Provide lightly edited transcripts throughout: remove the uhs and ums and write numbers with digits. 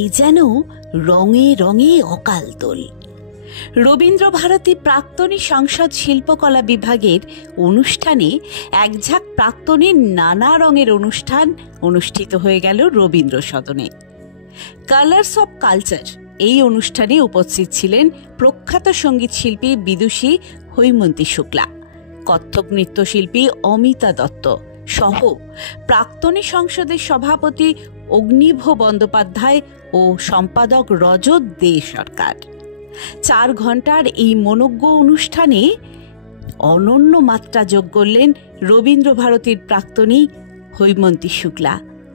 এ যেন রঙে রঙে অকাল দোল। রবীন্দ্রভারতী প্রাক্তনী সংসদ শিল্পকলা বিভাগের অনুষ্ঠানে একঝাঁক প্রাক্তনীর নানা রঙের অনুষ্ঠান অনুষ্ঠিত হয়ে গেল রবীন্দ্র সদনে। কালার্স অব কালচার এই অনুষ্ঠানে উপস্থিত ছিলেন প্রখ্যাত সঙ্গীত শিল্পী বিদুষী হৈমন্তী শুক্লা, কত্থক নৃত্যশিল্পী অমিতা দত্ত সহ প্রাক্তনী সংসদের সভাপতি অগ্নিভ বন্দ্যোপাধ্যায় ও সম্পাদক রজত দে সরকার। 4 ঘন্টার এই মনোজ্ঞ অনুষ্ঠানে অনন্য মাত্রা যোগ করলেন রবীন্দ্রভারতীর প্রাক্তনী হৈমন্তী শুক্লা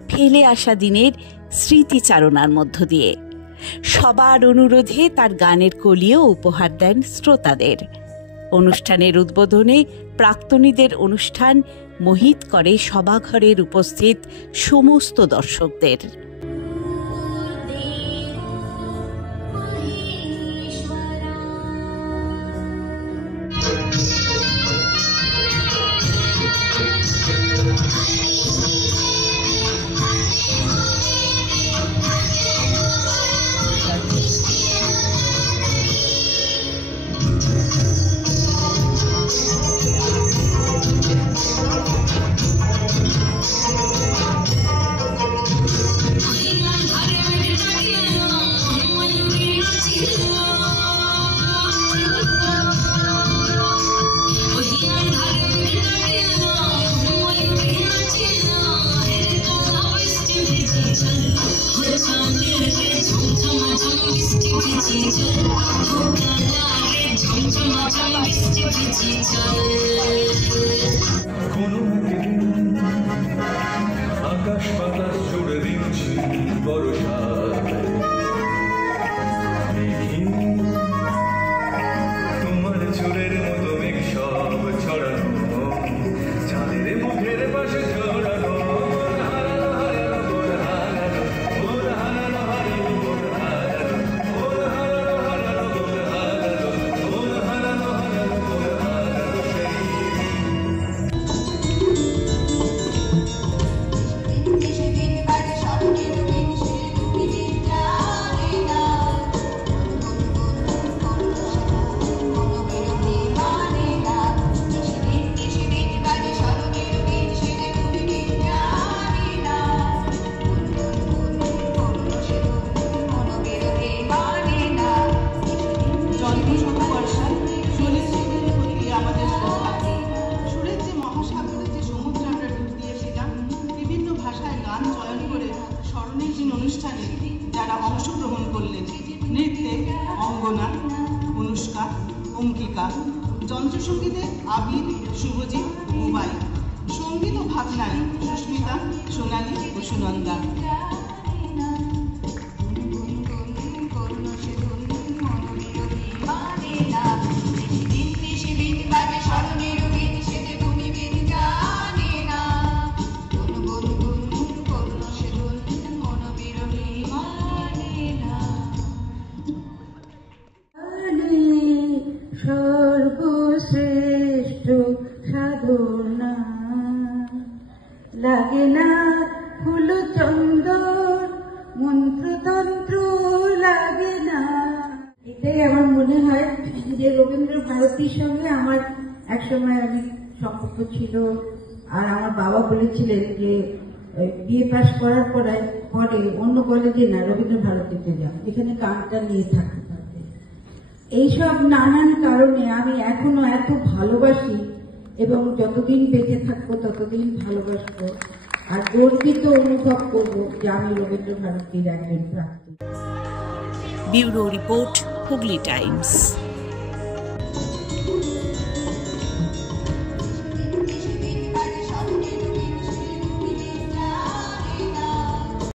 ফেলে আসা দিনের স্মৃতিচারণার মধ্য দিয়ে। সবার অনুরোধে তার গানের কলিও উপহার দেন শ্রোতাদের। অনুষ্ঠানের উদ্বোধনে প্রাক্তনীদের অনুষ্ঠান মোহিত করে সভাঘরের উপস্থিত সমস্ত দর্শকদের। আকাশ বাতাস জুড়ে দিচ্ছি তোমার চুলের মতো মেঘ সব ছড়ানো, চাঁদের মুখের পাশে ছড়ানো। অনুষ্ঠানে যারা অংশগ্রহণ করলেন, নৃত্যে অঙ্গনা, অনুষ্কা, অঙ্কিকা, যন্ত্রসঙ্গীতে আবির, শুভজিৎ, বুবাই, সঙ্গীত ও ভাবনায় সুস্মিতা, সোনালী ও সুনন্দা। সর্বশ্রেষ্ঠ সাধনা লাগে না ফুল চন্দন, মন্ত্রতন্ত্র লাগে না। এটাই আমার মনে হয় যে রবীন্দ্রভারতীর সঙ্গে আমার একসময় অনেক সম্পর্ক ছিল। আর আমার বাবা বলেছিলেন যে বিএ পাস করার পরে অন্য কলেজে না, রবীন্দ্রভারতীতে যা, এখানে গানটা নিয়ে থাকতে পারবে। এইসব নানান কারণে আমি এখনো এত ভালোবাসি এবং যতদিন বেঁচে থাকবো ততদিন ভালোবাসবো আর গর্বিত অনুভব করবো যে আমি রবীন্দ্রভারতীর একজন প্রাক্তনী। Bureau report, Hooghly Times.